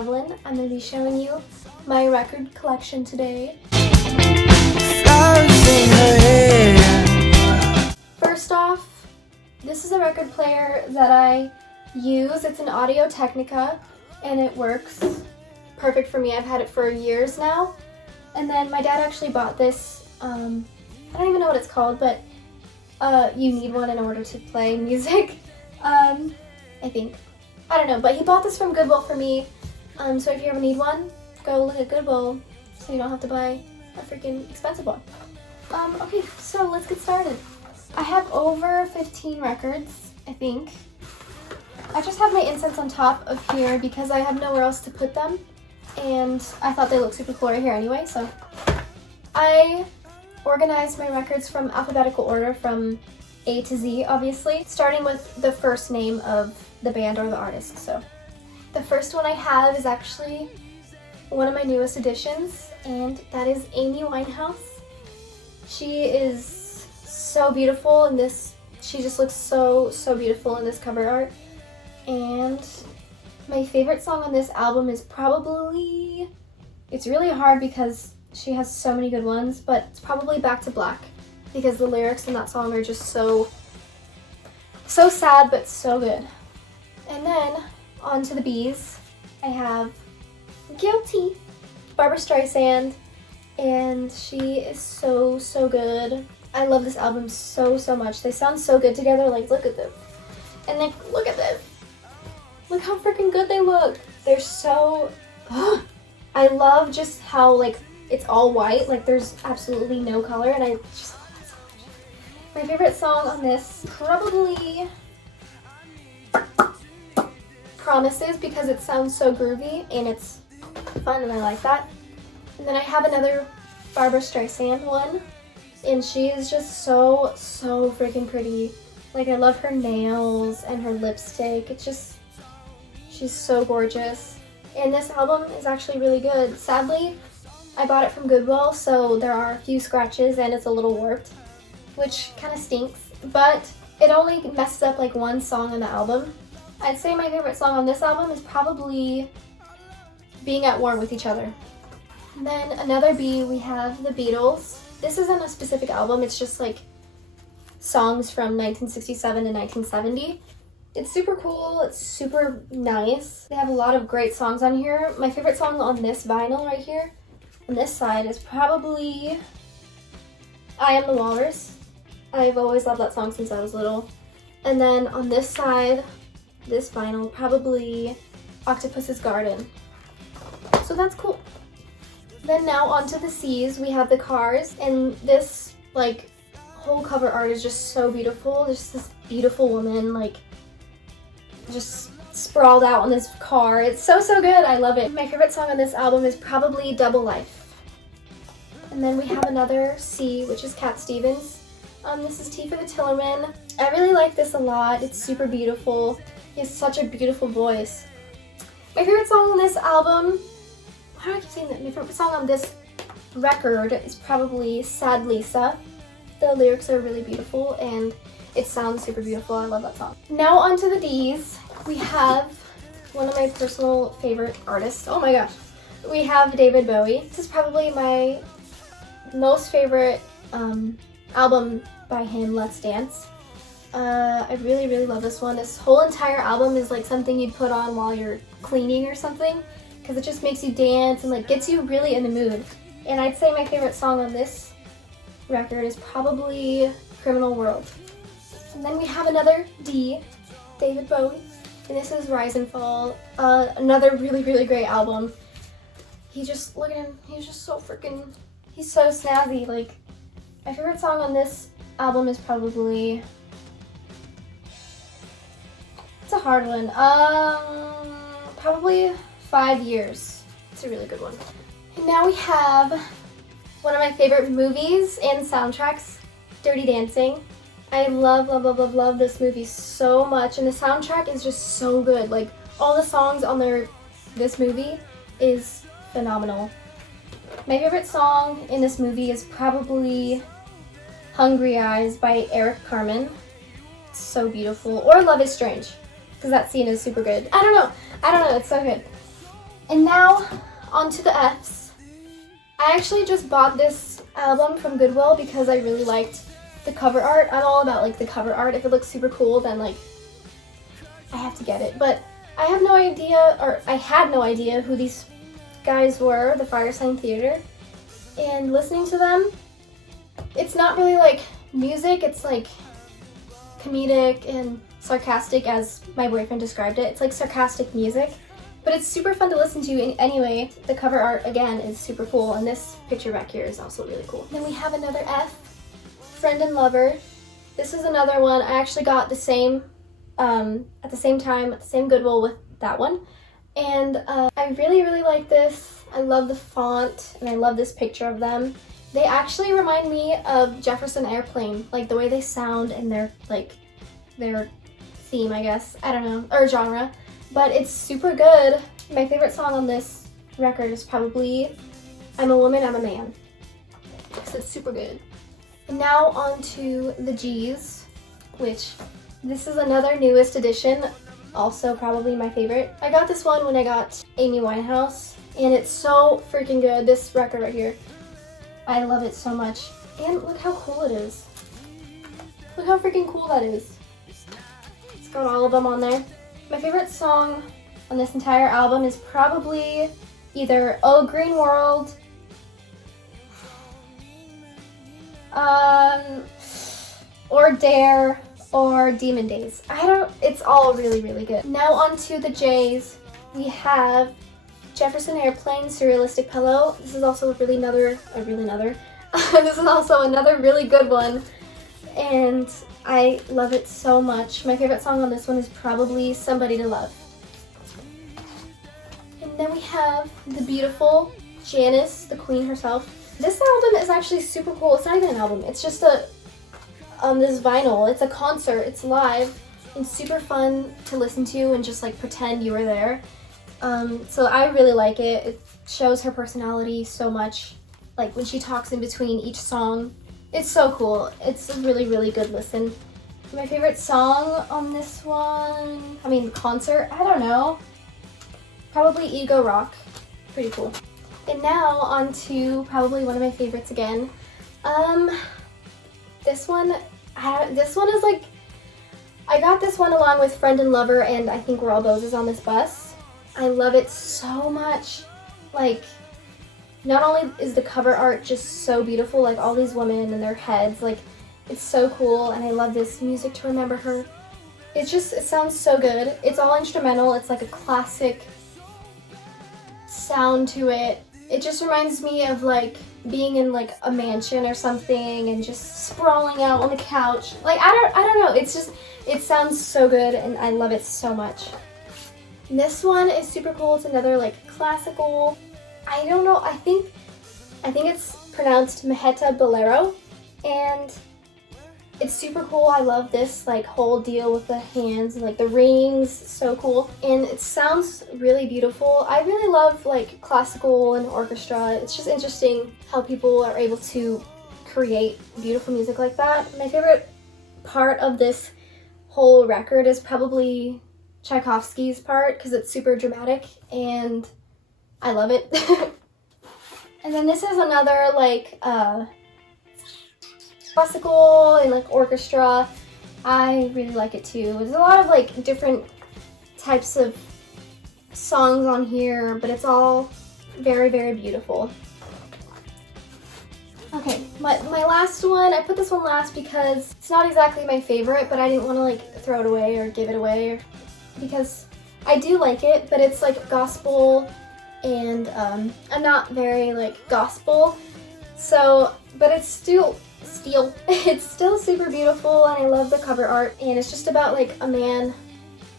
Evelyn. I'm going to be showing you my record collection today. First off, this is a record player that I use. It's an Audio Technica and it works perfect for me. I've had it for years now. And then my dad actually bought this, I don't even know what it's called, but you need one in order to play music, I think. I don't know, but he bought this from Goodwill for me. So if you ever need one, go look at Goodwill so you don't have to buy a freaking expensive one. Okay, so let's get started. I have over 15 records, I think. I just have my incense on top of here because I have nowhere else to put them. And I thought they looked super cool right here anyway, so. I organized my records from alphabetical order from A to Z, obviously, starting with the first name of the band or the artist. So the first one I have is actually one of my newest additions, and that is Amy Winehouse. She is so beautiful in this. She just looks so beautiful in this cover art. And my favorite song on this album is probably, it's really hard because she has so many good ones, but it's probably Back to Black because the lyrics in that song are just so sad but so good. And then on to the B's, I have Guilty, Barbara Streisand, and she is so good. I love this album so much. They sound so good together. Like, look at them. And then look at this. Look how freaking good they look. They're so, I love just how like it's all white, like there's absolutely no color, and I just love that so much. My favorite song on this, probably Promises, because it sounds so groovy and it's fun and I like that. And then I have another Barbara Streisand one, and she is just so freaking pretty. Like, I love her nails and her lipstick. It's just, she's so gorgeous. And this album is actually really good. Sadly, I bought it from Goodwill, so there are a few scratches and it's a little warped, which kind of stinks, but it only messes up like one song on the album. I'd say my favorite song on this album is probably Being at War with Each Other. And then another B, we have the Beatles. This isn't a specific album, it's just like songs from 1967 to 1970. It's super cool, it's super nice. They have a lot of great songs on here. My favorite song on this vinyl right here, on this side, is probably I Am the Walrus. I've always loved that song since I was little. And then on this side, this vinyl, probably Octopus's Garden. So that's cool. Then now onto the C's, we have the Cars, and this like whole cover art is just so beautiful. There's this beautiful woman like just sprawled out on this car. It's so good. I love it. My favorite song on this album is probably Double Life. And then we have another C, which is Cat Stevens. This is T for the Tillerman. I really like this a lot. It's super beautiful. He has such a beautiful voice. My favorite song on this album, why do I keep saying that? My favorite song on this record is probably Sad Lisa. The lyrics are really beautiful and it sounds super beautiful. I love that song. Now onto the D's. We have one of my personal favorite artists. Oh my gosh. We have David Bowie. This is probably my most favorite album by him, Let's Dance. I really love this one. This whole entire album is like something you'd put on while you're cleaning or something, because it just makes you dance and like gets you really in the mood. And I'd say my favorite song on this record is probably Criminal World. And then we have another D, David Bowie, and this is Rise and Fall. Another really great album. He just, look at him, he's just so freaking, he's so snazzy. Like, my favorite song on this album is probably, it's a hard one. Probably 5 Years. It's a really good one. And now we have one of my favorite movies and soundtracks, Dirty Dancing. I love this movie so much, and the soundtrack is just so good. Like, all the songs on this movie is phenomenal. My favorite song in this movie is probably Hungry Eyes by Eric Carmen. It's so beautiful. Or Love is Strange, because that scene is super good. I don't know, it's so good. And now, on to the Fs. I actually just bought this album from Goodwill because I really liked the cover art. I'm all about like the cover art. If it looks super cool, then like I have to get it. But I have no idea, or I had no idea who these guys were, the Fire Sign Theater. And listening to them, it's not really like music, it's like comedic and sarcastic, as my boyfriend described it. It's like sarcastic music, but it's super fun to listen to anyway. The cover art, again, is super cool, and this picture back here is also really cool. Then we have another F, Friend and Lover. This is another one. I actually got the same, at the same time, at the same Goodwill with that one. And I really, really like this. I love the font, and I love this picture of them. They actually remind me of Jefferson Airplane, like the way they sound and their theme, I guess. I don't know, or genre. But it's super good. My favorite song on this record is probably I'm a Woman, I'm a Man. So it's super good. And now on to the G's, which this is another newest edition, also probably my favorite. I got this one when I got Amy Winehouse, and it's so freaking good, this record right here. I love it so much. And look how cool it is. Look how freaking cool that is. It's got all of them on there. My favorite song on this entire album is probably either Oh Green World, or Dare, or Demon Days. It's all really, really good. Now on to the J's. We have Jefferson Airplane, Surrealistic Pillow. This is also this is also another really good one, and I love it so much. My favorite song on this one is probably Somebody to Love. And then we have the beautiful Janice, the queen herself. This album is actually super cool. It's not even an album. It's just this vinyl. It's a concert. It's live and super fun to listen to and just like pretend you were there. So I really like it. It shows her personality so much. Like when she talks in between each song. It's so cool. It's a really, really good listen. My favorite song on this one, concert, I don't know. Probably Ego Rock. Pretty cool. And now on to probably one of my favorites again. This one is like, I got this one along with Friend and Lover and I Think We're All Bozos on This Bus. I love it so much. Like, not only is the cover art just so beautiful, like all these women and their heads, like it's so cool, and I love this music to remember her. It sounds so good. It's all instrumental. It's like a classic sound to it. It just reminds me of like being in like a mansion or something and just sprawling out on the couch. Like I don't know. It sounds so good and I love it so much. And this one is super cool. It's another like classical. I don't know. I think it's pronounced Maheta Bolero, and it's super cool. I love this like whole deal with the hands and like the rings. So cool, and it sounds really beautiful. I really love like classical and orchestra. It's just interesting how people are able to create beautiful music like that. My favorite part of this whole record is probably Tchaikovsky's part because it's super dramatic and I love it. And then this is another like classical and like orchestra. I really like it too. There's a lot of like different types of songs on here, but it's all very, very beautiful. Okay, my last one, I put this one last because it's not exactly my favorite, but I didn't want to like throw it away or give it away because I do like it, but it's like gospel and I'm not very like gospel, so, but it's still it's still super beautiful, and I love the cover art, and it's just about like a man,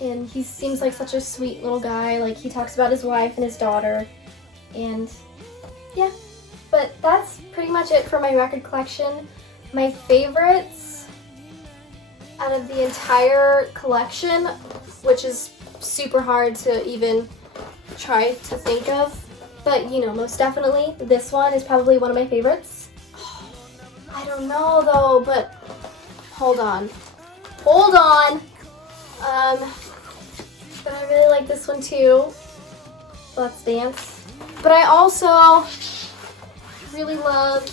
and he seems like such a sweet little guy. Like he talks about his wife and his daughter, and yeah. But that's pretty much it for my record collection. My favorites out of the entire collection, which is super hard to even try to think of, but you know, most definitely this one is probably one of my favorites. I don't know though, but hold on. But I really like this one too. Let's Dance. But I also really love,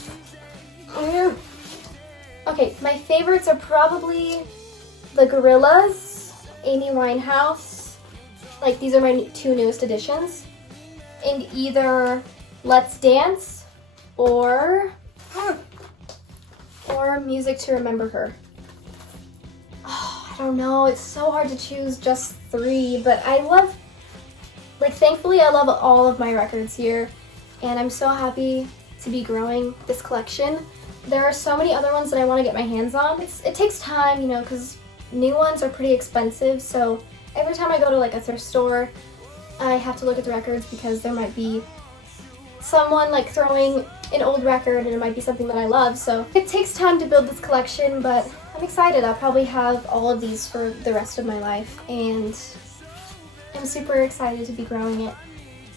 okay, my favorites are probably the Gorillaz, Amy Winehouse. Like, these are my 2 newest additions. And either Let's Dance or Music to Remember Her. Oh, I don't know, it's so hard to choose just 3, but I love, like, thankfully I love all of my records here, and I'm so happy to be growing this collection. There are so many other ones that I want to get my hands on. It takes time, you know, because new ones are pretty expensive, so every time I go to like a thrift store, I have to look at the records because there might be someone like throwing an old record and it might be something that I love. So it takes time to build this collection, but I'm excited. I'll probably have all of these for the rest of my life, and I'm super excited to be growing it.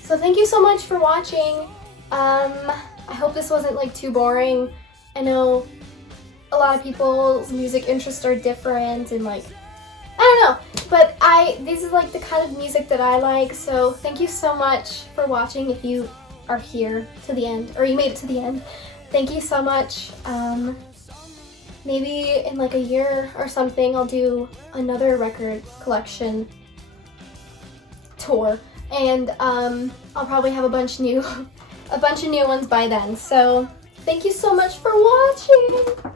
So thank you so much for watching. I hope this wasn't like too boring. I know a lot of people's music interests are different and like, I don't know, but this is like the kind of music that I like, so thank you so much for watching if you are here to the end, or you made it to the end. Thank you so much. Maybe in like a year or something I'll do another record collection tour, and I'll probably have a bunch of new ones by then. So thank you so much for watching.